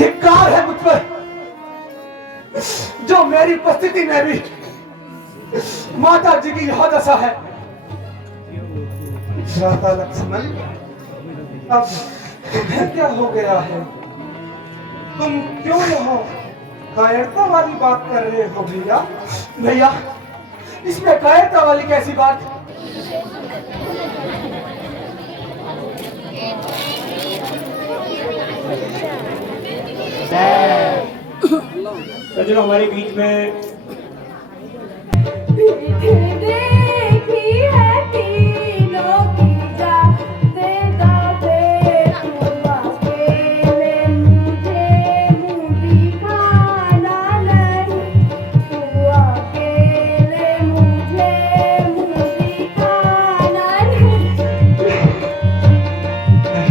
धिक्कार है मुझ पर, जो मेरी उपस्थिति में भी माता जी की यह दशा है। भ्राता लक्ष्मण, अब तुम्हें क्या हो गया है? तुम क्यों यह कायरता वाली बात कर रहे हो भैया? भैया, इसमें कायरता वाली कैसी बात? सज्जनों, हमारे बीच में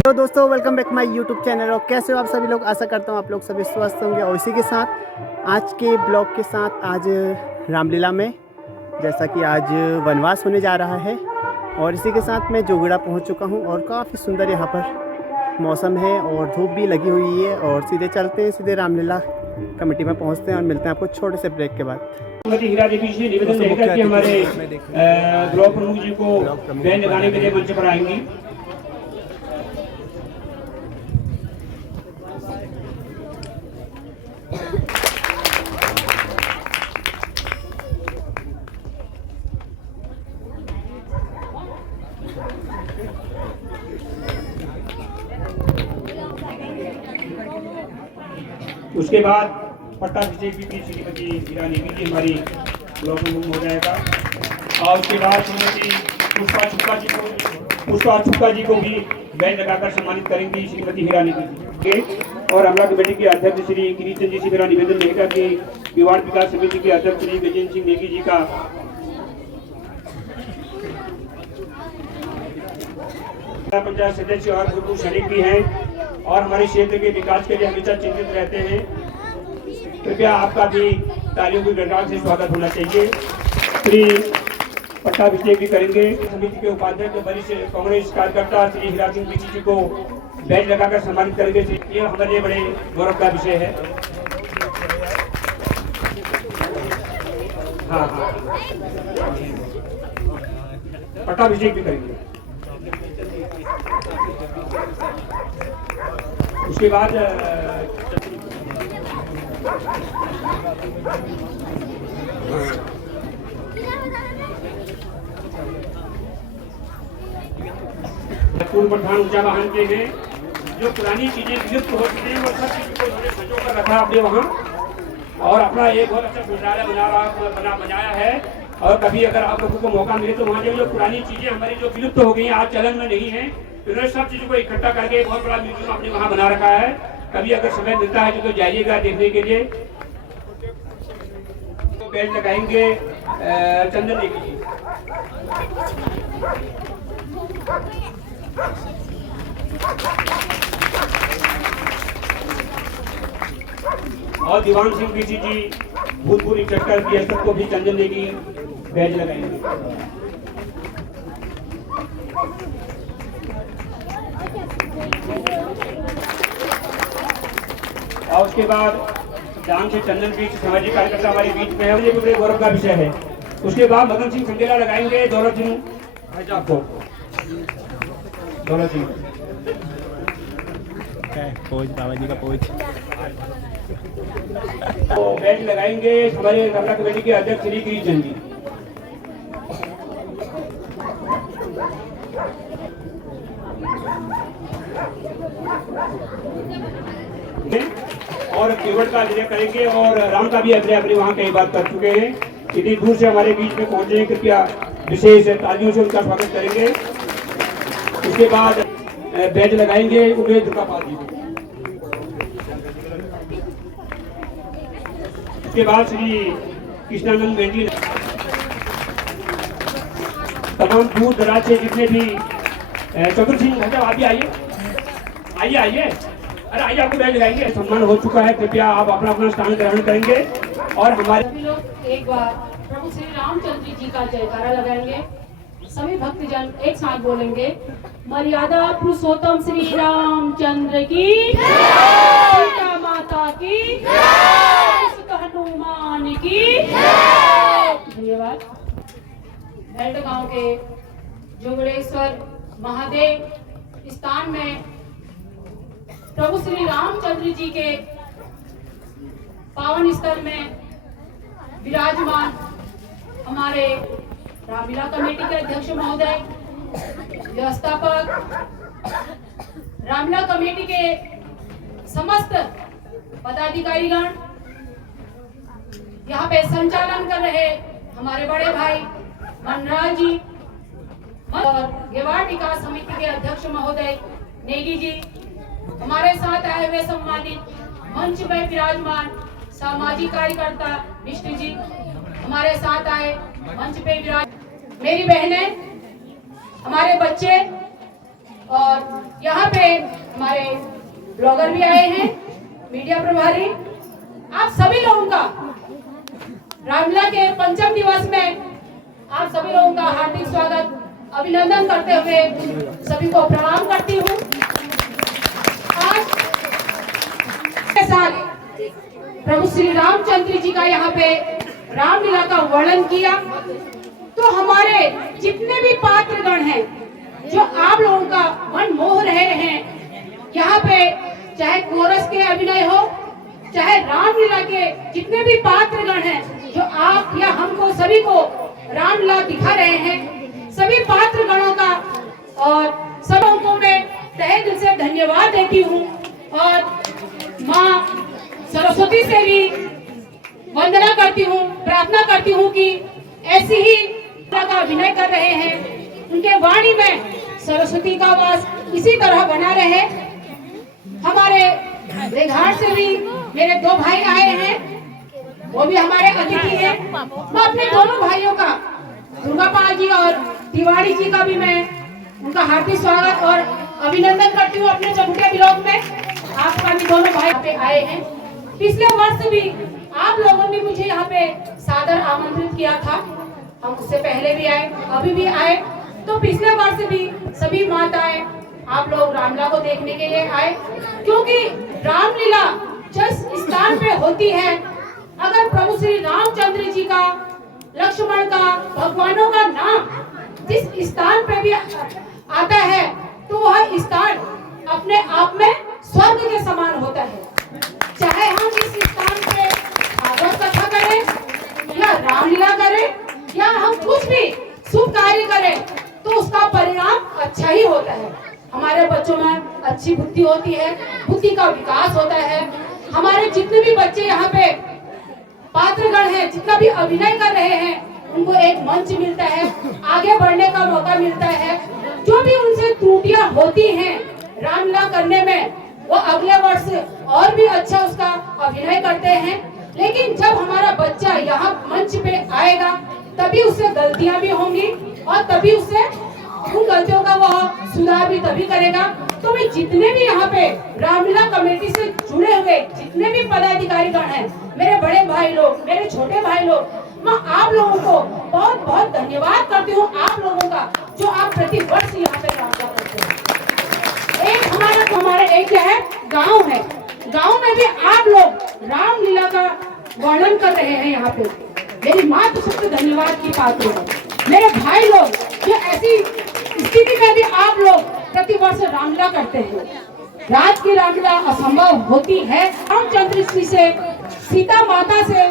तो दोस्तों, welcome back my YouTube channel. और कैसे हो आप सभी लोग? आशा करता हूँ आप लोग सभी स्वस्थ होंगे। और इसी के साथ आज के ब्लॉग के साथ आज रामलीला में जैसा कि आज वनवास होने जा रहा है, और इसी के साथ मैं जोगड़ा पहुँच चुका हूँ और काफ़ी सुंदर यहाँ पर मौसम है और धूप भी लगी हुई है। और सीधे चलते हैं, सीधे रामलीला कमेटी में पहुँचते हैं और मिलते हैं आपको छोटे से ब्रेक के बाद। हीरा देवी जी निवेदन रहेगा कि हमारे ब्लॉक प्रमुख जी को बैन लगाने के लिए मंच पर आएंगी। उसके बाद पट्टाभिषेक भी श्रीमती हीरा देवी जी हमारी ब्लॉक प्रमुख हो जाएगा। और उसके बाद श्रीमती पुष्पा छुक्का जी को भी बैन लगाकर सम्मानित करेंगी श्रीमती हीरा देवी जी के। और अमला कमेटी के अध्यक्ष श्री गिरीचंद जी से मेरा निवेदन रहेगा कि विवाद विकास समिति के अध्यक्ष श्री गजेंद्र सिंह नेगी जी का पंचायत सदस्य और पूर्व सैनिक भी हैं और हमारे क्षेत्र के विकास के लिए हमेशा चिंतित रहते हैं। कृपया आपका भी तालियों की गड़गड़ाहट से स्वागत होना चाहिए। श्री पट्टाभिषेक भी करेंगे। समिति के उपाध्यक्ष वरिष्ठ कांग्रेस कार्यकर्ता श्री हीरा सिंह पीसी जी को बैच लगाकर सम्मानित करेंगे। ये हमारे लिए बड़े गौरव का विषय है। हाँ, पट्टाभिषेक भी करेंगे। उसके बाद पूर्व प्रधान ऊंचा वाहन के हैं, जो पुरानी चीजें विलुप्त हो चुकी हैं वो सब चीजों को उन्होंने संजो कर रखा अपने वहाँ और अपना एक बहुत अच्छा शौचालय बनाया है। और कभी अगर आप लोगों को मौका मिले तो वहाँ जो पुरानी चीजें हमारी जो विलुप्त हो गई हैं, आज चलन में नहीं है, उन्होंने सब चीजों को इकट्ठा करके बहुत बड़ा म्यूजियम अपने वहाँ बना रखा है। कभी अगर समय मिलता है तो जाइएगा देखने के लिए। तो बेल्ट लगाएंगे चंदन नेगी जी। और दीवान सिंह पीसी जी भूतपूर्व इंस्पेक्टर बीएसएफ को भी चंदन नेगी बैज लगाएंगे। और उसके बाद डांग से चंदन बीच सामाजिक कार्यकर्ता हमारे बीच में है, ये बड़े गौरव का विषय है। उसके बाद मदन सिंह संगेला लगाएंगे दौलत सिंह को। दौलत सिंह पोज बाबा जी का पोज तो बैच लगाएंगे हमारे अमला कमेटी के अध्यक्ष श्री गिरीचंद जी। और केवट का अभिनय करेंगे और राम का भी अभिनय अपने वहाँ कई बार कर चुके हैं। इतनी दूर से हमारे बीच में पहुंचे हैं, कृपया विशेष तालियों से उनका स्वागत करेंगे। उसके बाद बैच लगाएंगे उमेश दुर्गापाल जी। उसके बाद श्री कृष्णानंद बेंजी, तमाम दूर दराज से जितने भी चतुर सिंह आप भी आइए आइए आइए, अरे आइए, आपको बैच लगाएंगे। सम्मान हो चुका है, कृपया आप अपना अपना स्थान ग्रहण करेंगे। और हमारे सभी लोग एक बार प्रभु श्री रामचंद्र जी का जयकारा लगाएंगे। सभी भक्तजन एक साथ बोलेंगे, मर्यादा पुरुषोत्तम श्री रामचंद्र की, सीता माता बेल्ट गांव के जोगड़ेश्वर महादेव स्थान में प्रभु श्री रामचंद्र जी के पावन स्थल में विराजमान हमारे रामलीला कमेटी के अध्यक्ष महोदय, व्यवस्थापक, रामलीला कमेटी के समस्त पदाधिकारीगण, यहाँ पे संचालन कर रहे हमारे बड़े भाई मनराज जी और गेवाड़ विकास समिति के अध्यक्ष महोदय नेगी जी, हमारे साथ आए हुए सम्मानित मंच में विराजमान सामाजिक कार्यकर्ता विष्णु जी, हमारे साथ आए मंच पे विराज मेरी बहनें, हमारे बच्चे और यहाँ पे हमारे ब्लॉगर भी आए हैं, मीडिया प्रभारी, आप सभी लोगों का रामलीला के पंचम दिवस में आप सभी लोगों का हार्दिक स्वागत, अभिनंदन करते हुए सभी को प्रणाम करती हूँ। आज के साथ प्रभु श्री रामचंद्र जी का यहाँ पे रामलीला का वर्णन किया, तो हमारे जितने भी पात्रगण हैं जो आप लोगों का मन मोह रहे हैं, यहाँ पे चाहे कोरस के अभिनय हो, चाहे रामलीला के जितने भी पात्रगण हैं जो आप या हमको सभी को रामलीला दिखा रहे हैं, सभी पात्रगणों का और सबों को मैं तहे दिल से धन्यवाद देती हूँ और माँ सरस्वती से भी वंदना करती हूँ, प्रार्थना करती हूँ कि ऐसी ही का अभिनय कर रहे हैं, उनके वाणी में सरस्वती का वास इसी तरह बना रहे। हमारे रेघाट से भी मेरे दो भाई आए हैं, वो भी हमारे अतिथि हैं। मैं अपने दोनों भाइयों का, दुर्गापाल जी और तिवारी जी का भी मैं उनका हार्दिक स्वागत और अभिनंदन करती हूँ अपने चमुखे ब्लॉक में। आपका भी दोनों भाई पे आए हैं। पिछले वर्ष भी आप लोगों ने मुझे यहाँ पे सादर आमंत्रित किया था, हम उससे पहले भी आए, अभी भी आए। तो पिछले वर्ष भी सभी माताएं आप लोग रामलीला को देखने के लिए आए, क्योंकि रामलीला जिस स्थान पे होती है, अगर प्रभु श्री रामचंद्र जी का, लक्ष्मण का, भगवानों का नाम जिस स्थान पे भी आता है तो वह स्थान अपने आप में स्वर्ग के समान होता है। चाहे हम इस स्थान पे भागवत कथा करें या रामलीला करें या हम कुछ भी शुभ कार्य करें, तो उसका परिणाम अच्छा ही होता है। हमारे बच्चों में अच्छी बुद्धि होती है, बुद्धि का विकास होता है। हमारे जितने भी बच्चे यहाँ पे पात्रगण हैं, जितना भी अभिनय कर रहे हैं, उनको एक मंच मिलता है, आगे बढ़ने का मौका मिलता है। जो भी उनसे त्रुटियां होती हैं रामलीला करने में, वो अगले वर्ष और भी अच्छा उसका अभिनय करते हैं। लेकिन जब हमारा बच्चा यहाँ मंच पे आएगा, तभी उससे गलतियां भी होंगी और तभी उससे उन गलतियों का वह सुधार भी तभी करेगा। तो मैं जितने भी यहाँ पे रामलीला कमेटी से जुड़े हुए जितने भी पदाधिकारीगण हैं, मेरे बड़े भाई लोग, मेरे छोटे भाई लोग, मैं आप लोगों को बहुत बहुत धन्यवाद करती हूँ, आप लोगों का जो आप प्रति वर्ष यहाँ पे रामलीला करते हैं। एक हमारा एक क्या है, गाँव है, गाँव में भी आप लोग रामलीला का वर्णन कर रहे हैं। यहाँ पे मेरी माँ तो सबसे धन्यवाद की पात्र है। मेरे भाई लोग, जो ऐसी स्थिति में भी आप लोग प्रतिवर्ष रामलीला करते हैं। रात की रामलीला असंभव होती है। रामचंद्र जी से, सीता माता से,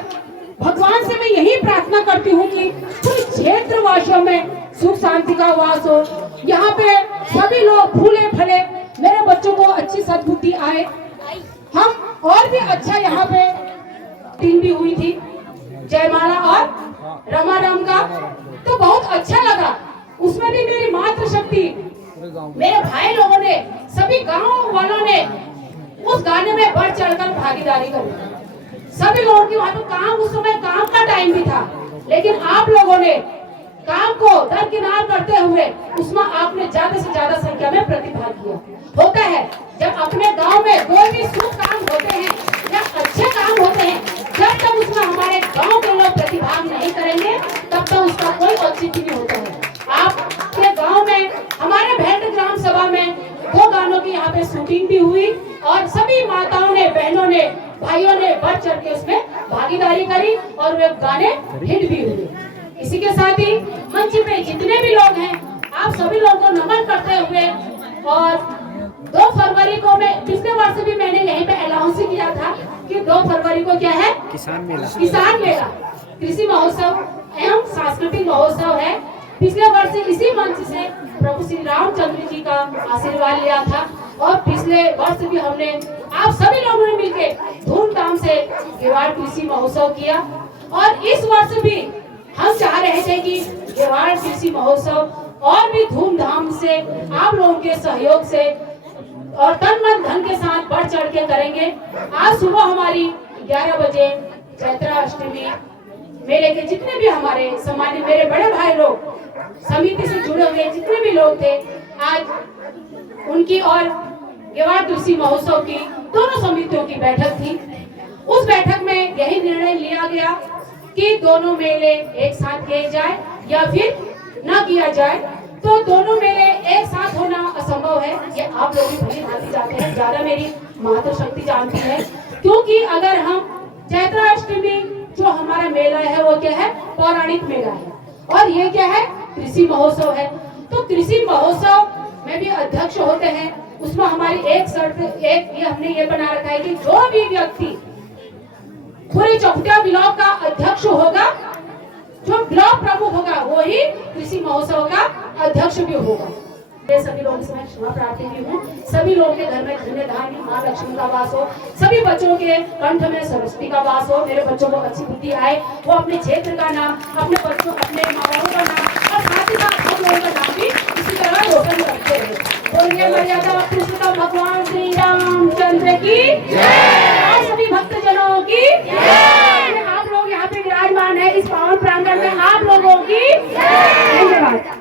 भगवान से मैं यही प्रार्थना करती हूँ कि पूरे क्षेत्र वासियों में सुख शांति का वास हो। यहाँ पे सभी लोग भूले भले, मेरे बच्चों को अच्छी सद्बुद्धि आए। हम और भी अच्छा यहाँ पे टीम भी हुई थी, जयमाला और रमाराम का, तो बहुत अच्छा लगा। उसमें भी मेरी मातृशक्ति, मेरे भाई लोगों ने, सभी गांव वालों ने उस गाने में बढ़ चढ़कर भागीदारी करी। सभी लोगों की वहां तो काम, उस समय काम का टाइम भी था, लेकिन आप लोगों ने काम को दरकिनार करते हुए उसमें आपने ज्यादा से ज्यादा संख्या में प्रतिभाग किया। होता है जब अपने गांव में कोई भी शुभ काम होते हैं या अच्छे काम होते हैं, जब तक उसमें हमारे गांव के लोग प्रतिभाग नहीं करेंगे, तब तक उसका कोई औचित्य नहीं होता है। आपके गांव में, हमारे भेंट ग्राम सभा में 2 गानों की यहाँ पे शूटिंग भी हुई और सभी माताओं ने, बहनों ने, भाइयों ने बढ़ चढ़ के उसमें भागीदारी करी और वे गाने हिट भी हुए। इसी के साथ ही मंच पे जितने भी लोग हैं, आप सभी लोगों को नमन करते हुए, और 2 फरवरी को मैं पिछले वर्ष भी मैंने यहीं पे अनाउंस किया था कि 2 फरवरी को क्या है, किसान मेला कृषि महोत्सव एवं सांस्कृतिक महोत्सव है। पिछले वर्ष इसी मंच से प्रभु श्री रामचंद्र जी का आशीर्वाद लिया था, और पिछले वर्ष भी हमने आप सभी लोगों ने मिलकर धूमधाम से गेवाड़ कृषि महोत्सव किया, और इस वर्ष भी हम चाह रहे थे कि गेवाड़ कृषि महोत्सव और भी धूमधाम से आप लोगों के सहयोग से और तन मन धन के साथ बढ़ चढ़ के करेंगे। आज सुबह हमारी 11 बजे चैत्रा अष्टमी मेले के जितने भी हमारे सामान्य मेरे बड़े भाई लोग समिति से जुड़े हुए जितने भी लोग थे, आज उनकी और गेवाड़ कृषि महोत्सव की दोनों समितियों की बैठक थी। उस बैठक में यही निर्णय लिया गया कि दोनों मेले एक साथ किए जाए या फिर न किया जाए। तो दोनों मेले एक साथ होना असंभव है, ये आप लोग भी भली भांति जानते हैं, ज्यादा मेरी मातृ शक्ति जानती है। क्योंकि अगर हम चैत्रा अष्टमी जो हमारा मेला है वो क्या है, पौराणिक मेला है, और ये क्या है, कृषि महोत्सव है। तो कृषि महोत्सव में भी अध्यक्ष होते हैं, उसमें हमारी एक शर्त ये हमने ये बना रखा है कि जो भी व्यक्ति पूरे चौखुटिया ब्लॉक का अध्यक्ष होगा, जो ब्लॉक प्रमुख होगा, वही कृषि महोत्सव का अध्यक्ष भी होगा। मैं सभी लोगों से क्षमा प्रार्थी भी हूँ। सभी लोगों के घर में धन्य धान्य माँ लक्ष्मी का वास हो, सभी बच्चों के कंठ में सरस्वती का वास हो, मेरे बच्चों को अच्छी बुद्धि आए, वो अपने क्षेत्र का नाम, अपने बच्चों, अपने माँ बापों का नाम और साथ ही साथ हम लोगों का नाम भी इसी तरह रोशन रखते हैं। बोलिए मर्यादा पुरुषोत्तम भगवान श्री रामचंद्र की जय, सभी भक्तजनों की जय। आप लोग यहाँ पे विराजमान है इस पावन प्रांगण में, आप लोगों की धन्यवाद।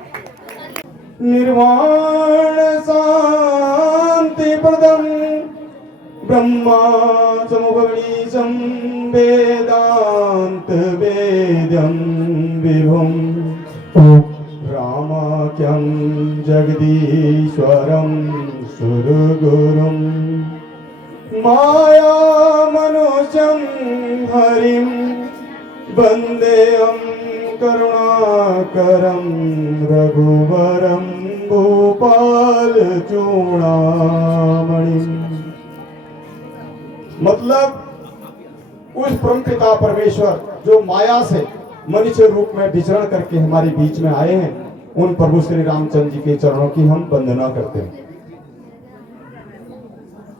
निर्वाण शांति प्रदम ब्रह्मा समुपगणीशं वेदांत वेद्यं विभुं रामाख्यं जगदीश्वरं सुरगुरुं माया मनुष्यं हरिं वन्देऽहं करुणाकरं रघुवरं गोपाल चूड़ामणिं। मतलब उस परमपिता परमेश्वर जो माया से मनुष्य रूप में विचरण करके हमारे बीच में आए हैं, उन प्रभु श्री रामचंद्र जी के चरणों की हम वंदना करते हैं।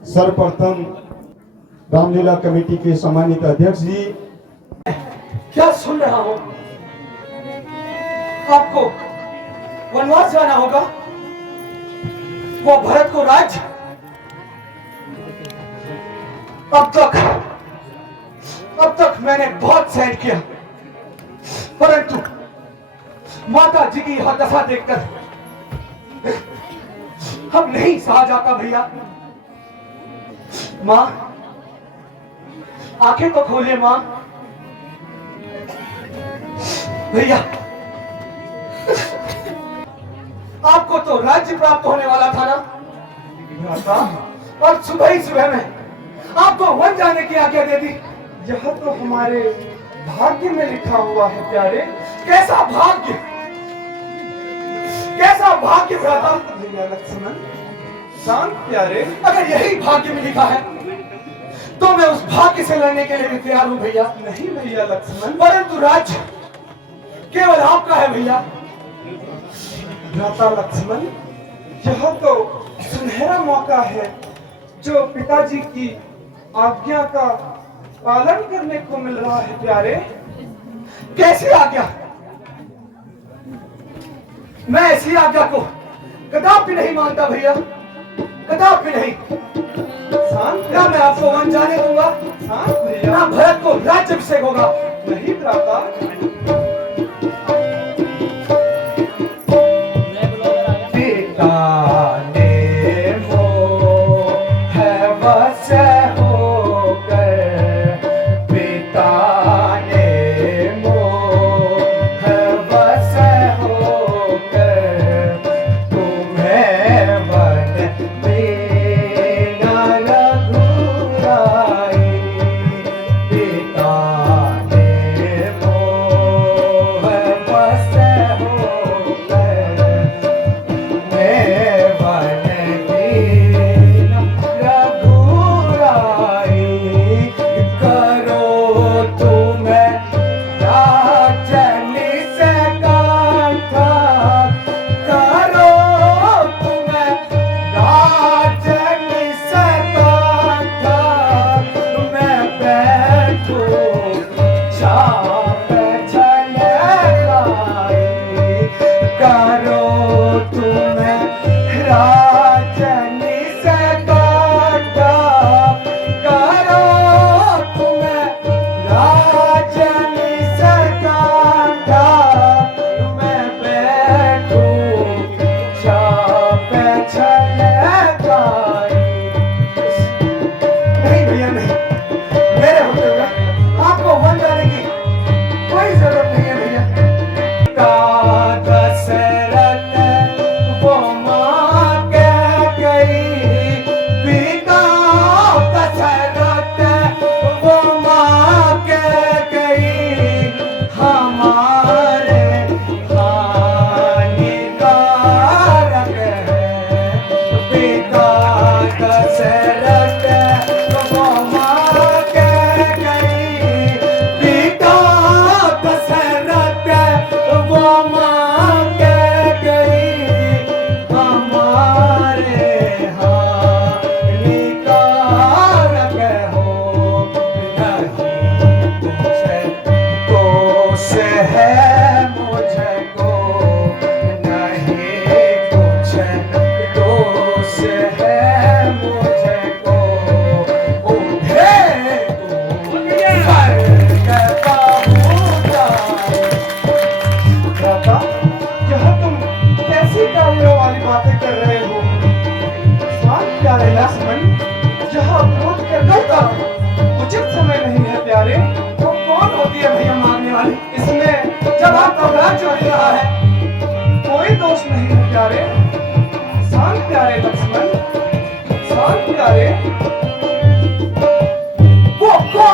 सर्वप्रथम रामलीला कमेटी के सम्मानित अध्यक्ष जी, क्या सुन रहा हूं? आपको वनवास जाना होगा, वो भरत को राज्य। अब तक मैंने बहुत सहन किया, परंतु माता जी की यह दशा देखकर हम नहीं सहा जाता भैया। मां, आंखें तो खोलिए मां। भैया, आपको तो राज्य प्राप्त होने वाला था ना, और सुबह ही सुबह में आपको वन जाने की आज्ञा दे दी। यह तो हमारे भाग्य में लिखा हुआ है प्यारे। कैसा भाग्य, कैसा भाग्य भ्राता। भैया लक्ष्मण, शांत प्यारे। अगर यही भाग्य में लिखा है तो मैं उस भाग्य से लड़ने के लिए भी तैयार हूं भैया। नहीं भैया लक्ष्मण, परंतु राज्य केवल आपका है भैया। भ्राता लक्ष्मण, यह तो सुनहरा मौका है जो पिताजी की आज्ञा का पालन करने को मिल रहा है प्यारे। कैसी आज्ञा? मैं ऐसी आज्ञा को कदापि नहीं मानता भैया, कदापि नहीं। ना मैं आपको वन जाने दूंगा, ना भरत को राज्याभिषेक होगा। नहीं भ्राता,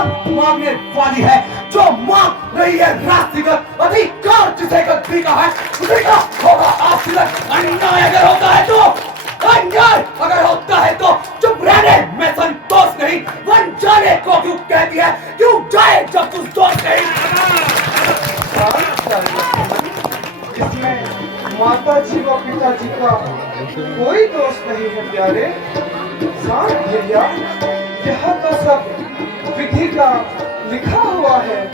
सब मांगने वाली है, जो मांग रही है राष्ट्रगत अधिकार जिसे गद्दी का है, उसी का होगा आशीर्वाद। अन्याय अगर होता है तो, अन्याय अगर होता है तो चुप रहने में संतोष नहीं, वन जाने को क्यों कहती है, क्यों जाए जब तू दोष नहीं। इसमें माता जी व पिताजी का कोई दोष नहीं है प्यारे। शांत भैया, यह तो सब विधि का लिखा हुआ है।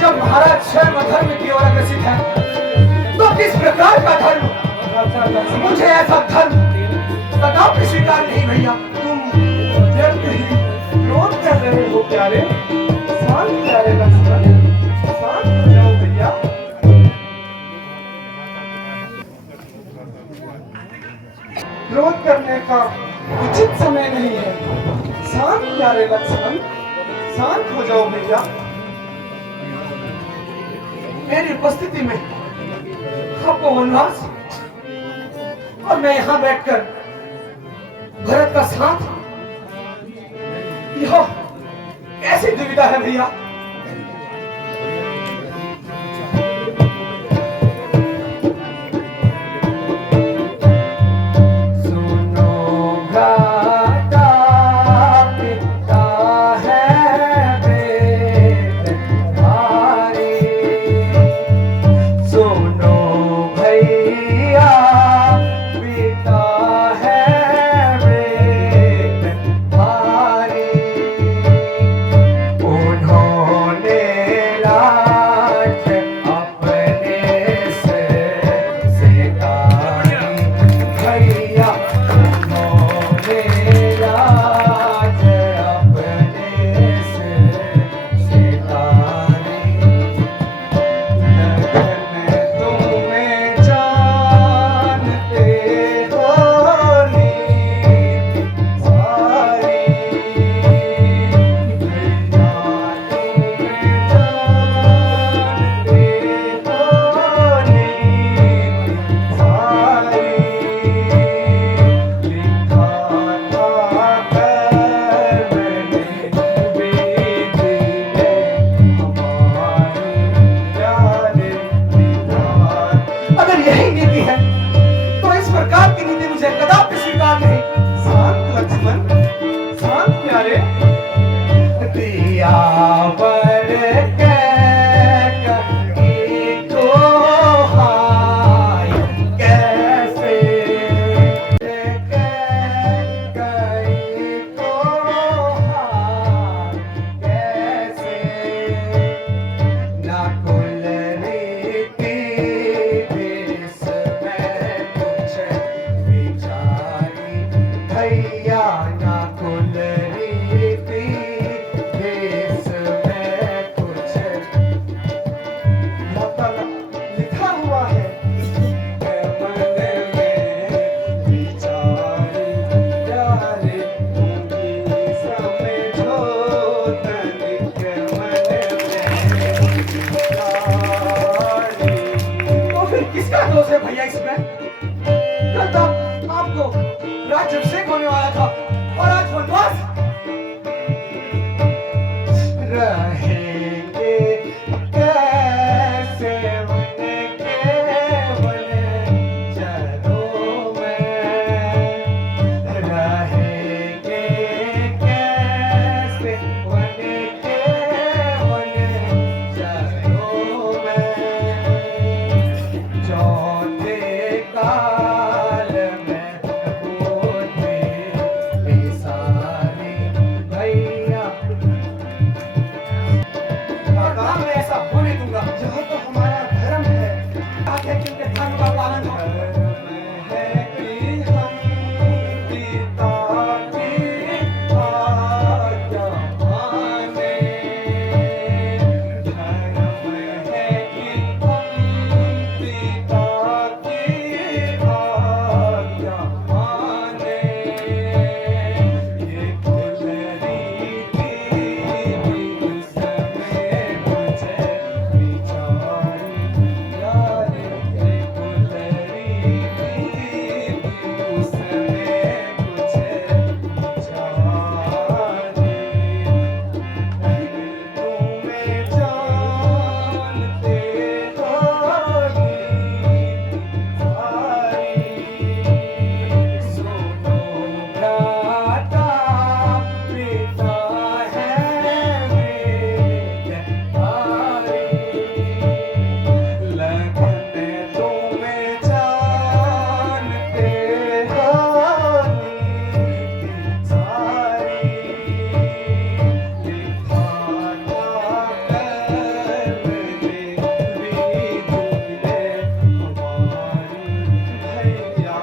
जब महाराज शर्म धर्म की ओर अग्रसित है, तो किस प्रकार का धर्म? मुझे ऐसा धर्म कदापि स्वीकार नहीं भैया। तुम व्यर्थ ही क्रोध कर रहे हो प्यारे। शांत प्यारे लक्ष्मण, शांत हो जाओ भैया। क्रोध करने का उचित समय नहीं है। शांत प्यारे लक्ष्मण, शांत हो जाओ भैया। मेरी उपस्थिति में आपको वनवास और मैं यहाँ बैठकर भरत का साथ, यह कैसी दुविधा है भैया। उन्होंने दोष है भैया इसमें? कल तक आपको राज्याभिषेक होने वाला था और आज वनवास। रहेंगे कैसे बने केवल चरों में, रहेंगे कैसे बने केवल चरों में, चौथे काल में होते ये सारे भैया। और ना मैं ऐसा होने दूंगा। यह तो हमारा धर्म है। आगे किनके धर्म का पालन हो। धर्म है कि हम पिता की आज्ञा माने, धर्म है कि हम पिता की आज्ञा माने, ये कुल रीति उसमें मुझे विचारी यार, ये कुल रीति उसमें मुझे विचारी, तुम्हें जानते हो सुनो भ्राता पिता है मेरे भाई, लगन तुम्हें जानते हो नीति सारी, लिखाना कर दे हमारी भैया।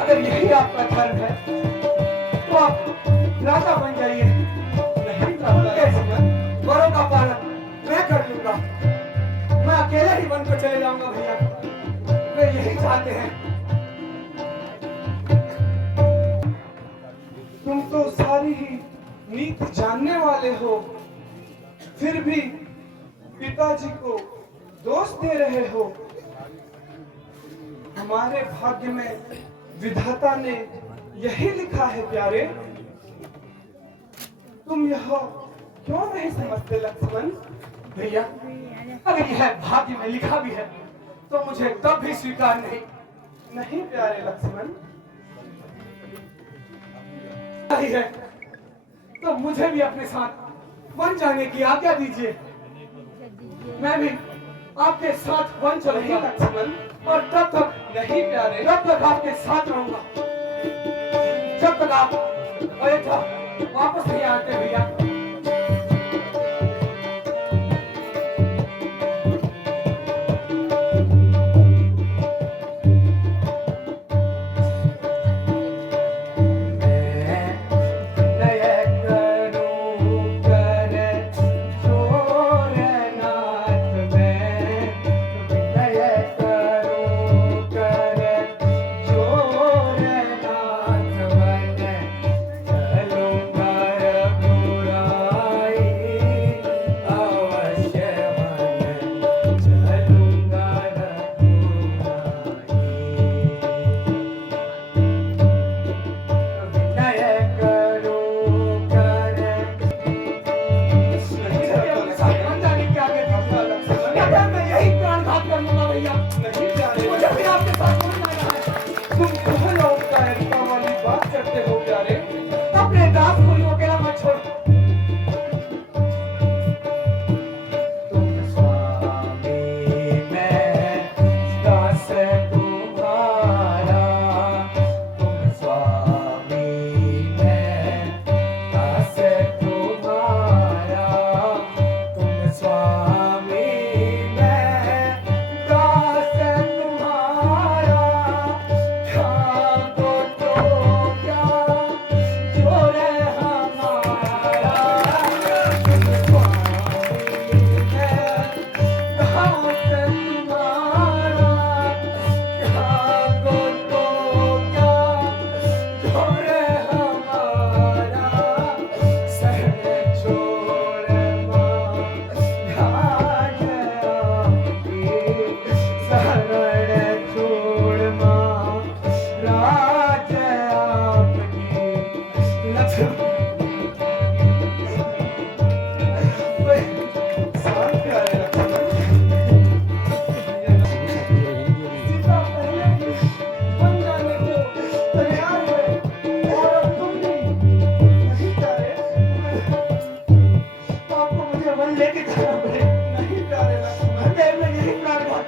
अगर यही आपका धर्म है तो आप राजा बन जाइए। नहीं कैसे? वरों का पालन मैं कर लूंगा। मैं अकेले ही वन को चले जाऊंगा भैया। वे यही चाहते हैं। तुम तो सारी ही नीति जानने वाले हो, फिर भी पिताजी को दोष दे रहे हो। हमारे भाग्य में विधाता ने यही लिखा है प्यारे, तुम यह क्यों नहीं समझते लक्ष्मण? भैया अगर यह भाग्य में लिखा भी है तो मुझे तब भी स्वीकार नहीं। नहीं प्यारे लक्ष्मण, नहीं है तो मुझे भी अपने साथ वन जाने की आज्ञा दीजिए। मैं भी आपके साथ वन नहीं चलूंगा लक्ष्मण, और तब तक नहीं प्यारे, तब तक आपके साथ रहूंगा जब तक आप अयोध्या वापस नहीं आते भैया।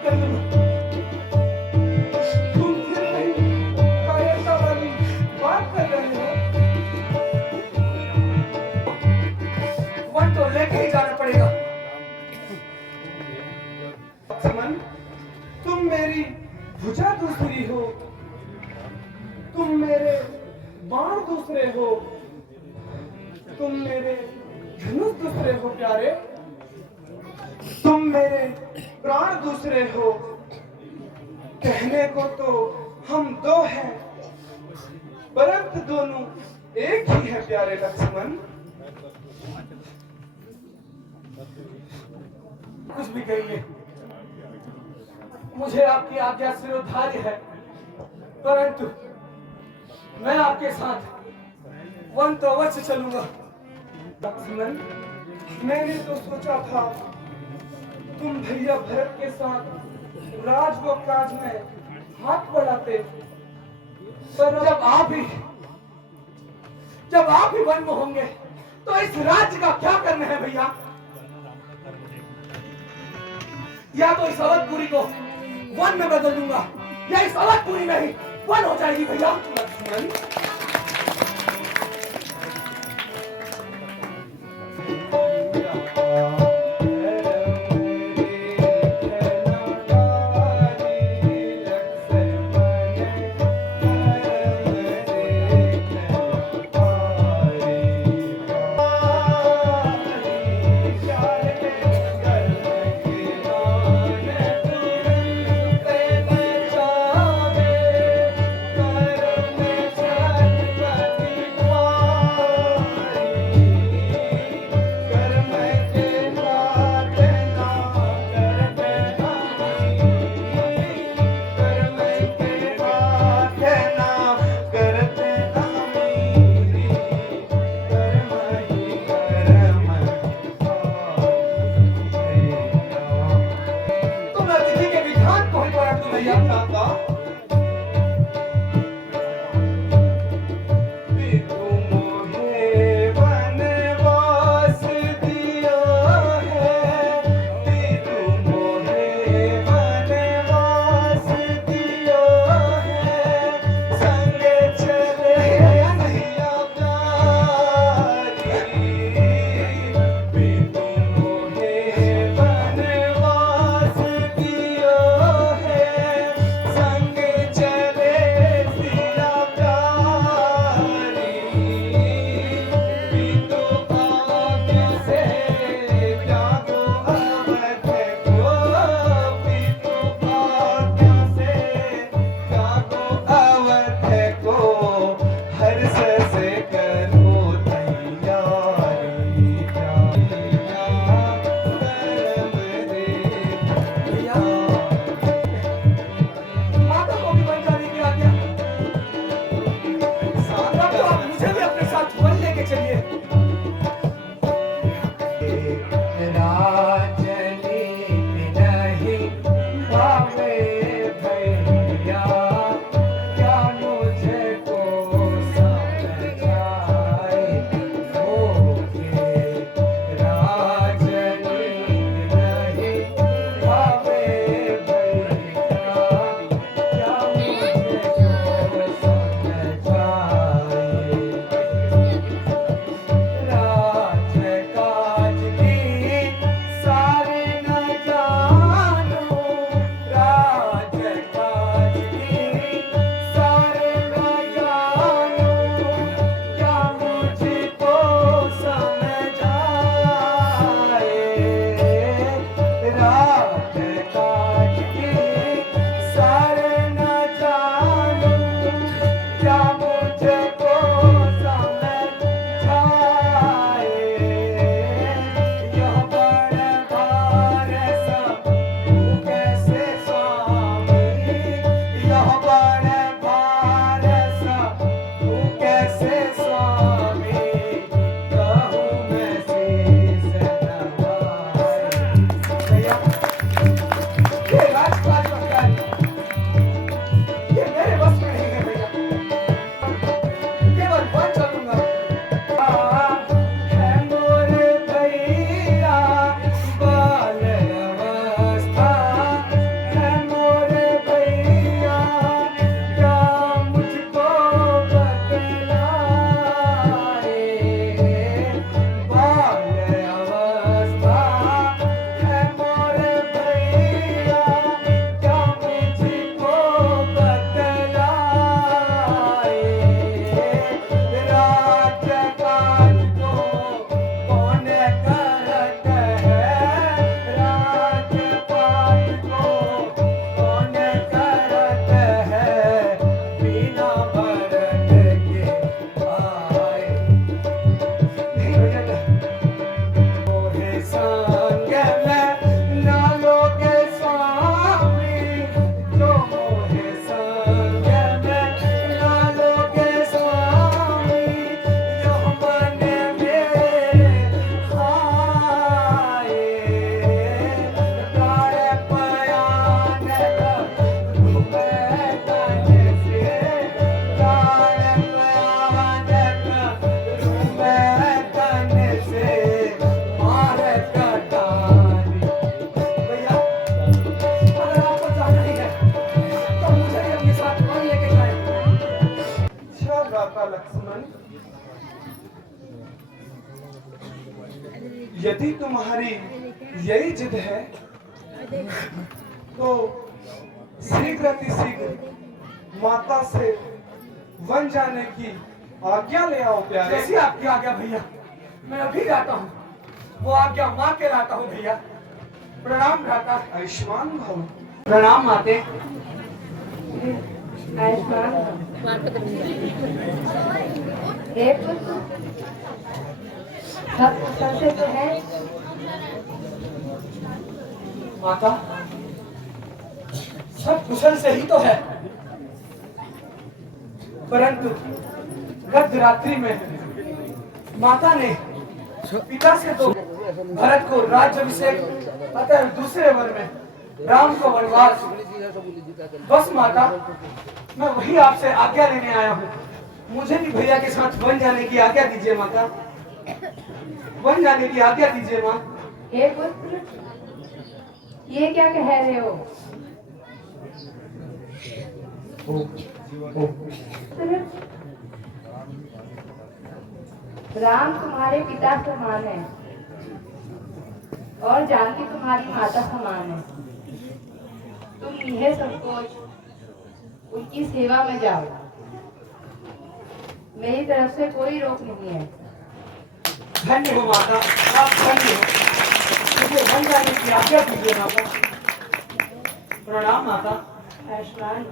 कर लूं। तुम फिर नहीं कायरता वाली बात कर रहे हो। वन तो लेके ही जाना पड़ेगा। लक्ष्मण, तुम मेरी भुजा दूसरी हो, तुम मेरे बाण दूसरे हो, तुम मेरे धनुष दूसरे हो प्यारे, तुम मेरे प्राण दूसरे हो। कहने को तो हम दो हैं, परंतु दोनों एक ही है प्यारे लक्ष्मण। कुछ भी कहिए, मुझे आपकी आज्ञा सिरोधार्य है, परंतु मैं आपके साथ वन तो अवश्य चलूंगा। लक्ष्मण, मैंने तो सोचा था तुम भैया भरत के साथ राज व काज में हाथ बढ़ाते, पर जब आप ही वन में होंगे तो इस राज्य का क्या करना है भैया? या तो इस अवधपुरी को वन में बदल दूंगा, या इस अवधपुरी में ही वन हो जाएगी भैया। लक्ष्मण, यदि तुम्हारी यही जिद है तो शीघ्र अतिशीघ्र माता से वन जाने की आज्ञा ले आओ प्यारे। जैसी आपकी आज्ञा भैया, मैं अभी जाता हूँ। वो आज्ञा माँ के लाता हूँ भैया। प्रणाम भ्राता। आयुष्मान भव। प्रणाम माते। आयुष्मान एक सब कुशल से तो है माता, सब कुशल से ही तो है, परंतु गत रात्रि में माता ने पिता से तो भरत को राज्याभिषेक, अतः दूसरे वर में राम को वनवास। बस माता, मैं वही आपसे आज्ञा लेने आया हूँ। मुझे भी भैया के साथ वन जाने की आज्ञा दीजिए माता। वन जाने की आज्ञा दीजिए माँ। हे पुत्र, ये क्या कह रहे हो? राम तुम्हारे पिता समान है और जानकी तुम्हारी माता समान है। तुम निहे संकोच उनकी सेवा में जाओ, मेरी तरफ से कोई रोक नहीं है। धन्य हो माता, आप धन्य हो। मुझे वन जाने की आज्ञा दीजिए माता। प्रणाम माता। आयुष्मान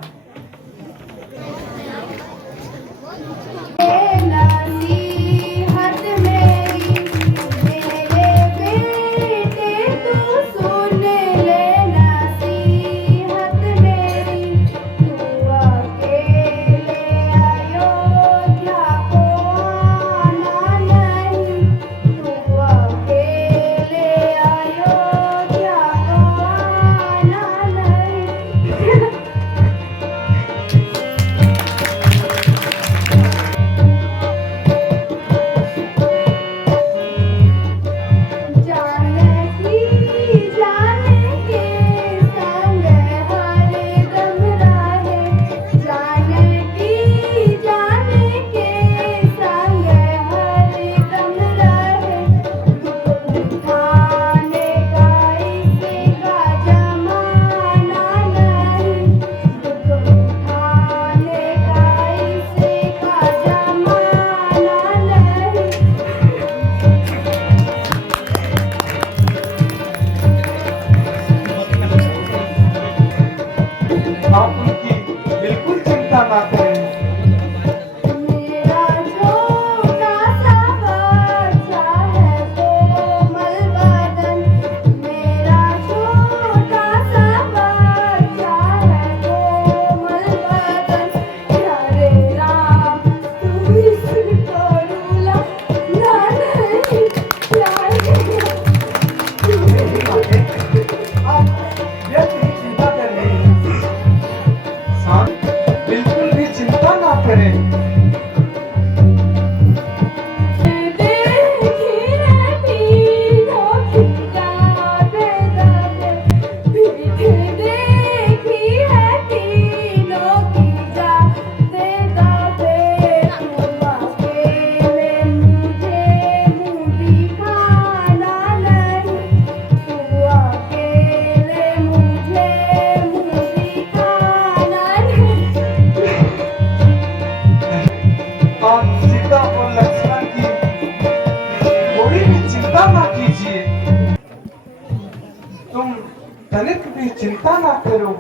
चिंता ना करो,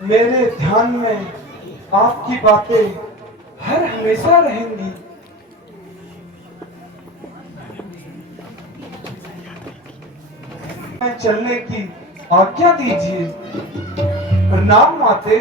मेरे ध्यान में आपकी बातें हर हमेशा रहेंगी। चलने की आज्ञा दीजिए। प्रणाम माते।